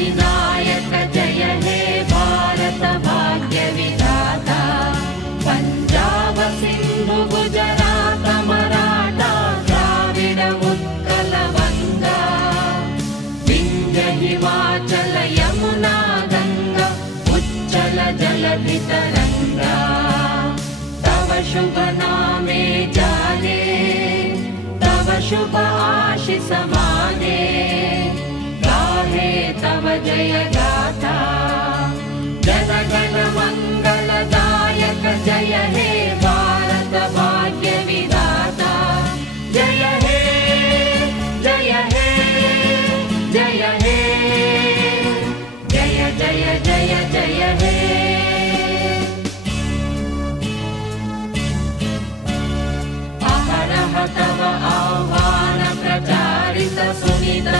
अधिनायक जय हे भारत भाग्य विधाता पंजाब सिंधु गुजरात मराठा द्राविड उत्कल बंगा विंध्य हिमाचल यमुना गंगा उच्चल जलधि तरंगा तव शुभ नामे जाने तव शुभ आशीष माने गाहे तव जय